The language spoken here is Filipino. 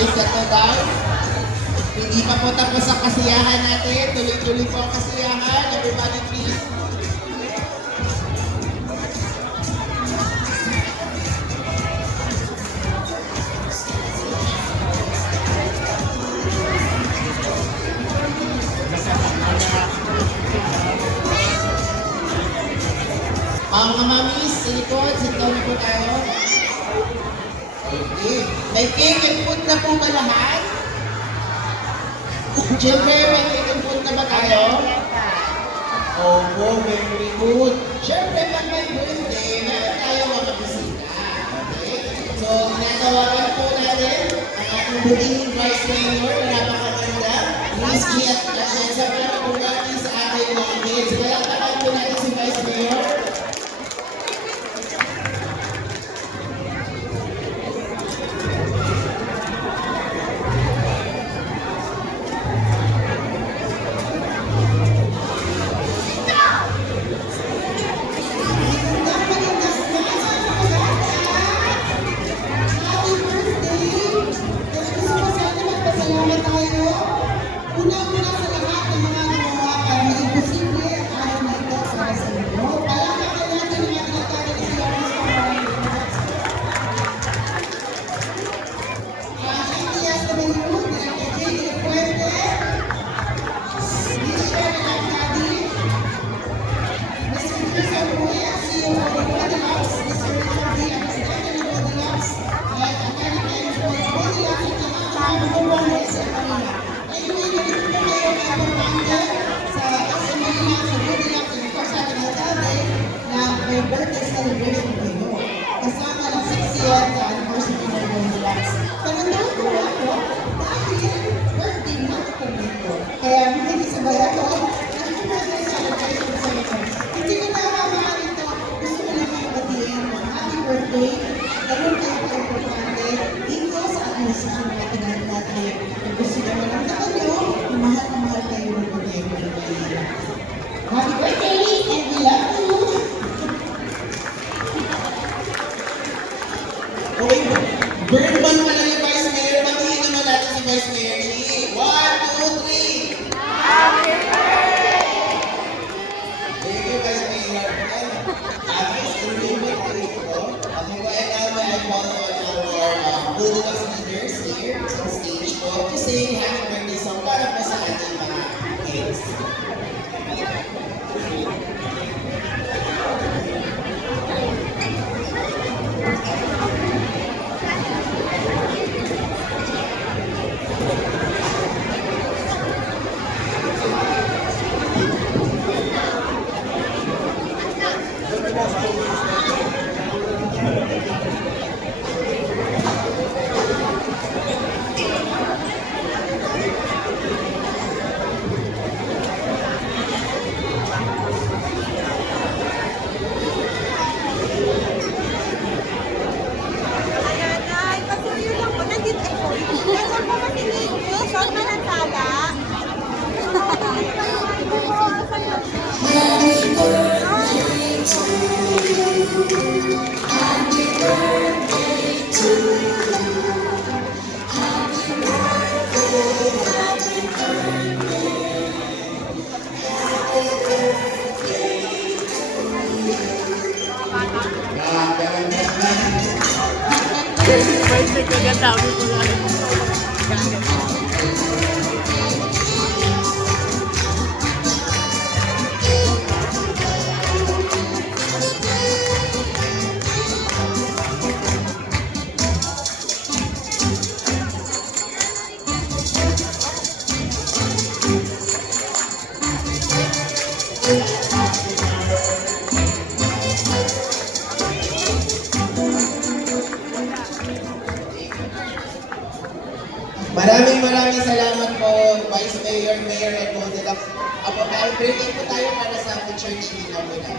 Isa to daw. Hindi pa po tapos ang kasiyahan natin. Tuloy-tuloy po ang kasiyahan. Everybody please. Mga mamis, sa likod, sit down na po tayo. Okay. May cake and food na po ba lahat? Children, may cake and food na ba tayo? Opo, very good. Siyempre, pag may birthday, meron tayo mga bisita. Okay? So, tinatawagan po natin ang ating buting Vice Mayor na napakaganda, Miss Gia Atienza, para pagkati sa ating mga kids. Kaya takan po natin si Vice Mayor. Una-una sa lahat ng mga gumawa para mag-imposible ang araw na ito para sa inyo. Palakpakan natin ang ating atake na si Loris Pamarin. Entias naman yun, kay Jay de Fuente, Miss Sharon Alcadi, Mr. Jason Ruiz, CEO of the Goldilocks, Mr. Richard D. ang presidente ng Goldilocks, at ang kanilang Goldilocks at lahat ng mga bumubuhay sa kanila. Anyway, ganito po kayo kaabang-banda sa Asamblea sa Goldilocks and of course sa ating alcalde na may birthday celebration kayo. Kasama ng 60th anniversary ng Goldilocks. Panandaan ko ako dahil birthday month po dito. Kaya hindi sa bayato, birthday celebration sa ito. Hindi ko nakakamahan ito. Gusto ko lang kayo batiin ng happy birthday. Ganun kayo ka-importante dito sa administrasyon ng ating natin. Gusto naman ang taon nyo, mahal na mahal kayo ng gobyerno ng Manila. Happy birthday and we love you! Okay, bird month pala yung Vice Mayor. Batiin naman natin si Vice Mayor Lee. 1, 2, 3! Happy birthday! Thank you, Vice Mayor. Happy birthday po. Okay po, and now may I call on our Goldilocks leaders here on stage po to sing happy birthday song para po sa ating mga kids. May kagandami ko lang. Maraming salamat po, Vice Mayor, Mayor, and Goldilocks. Apo, may breaking po tayo para sa church dinner po natin.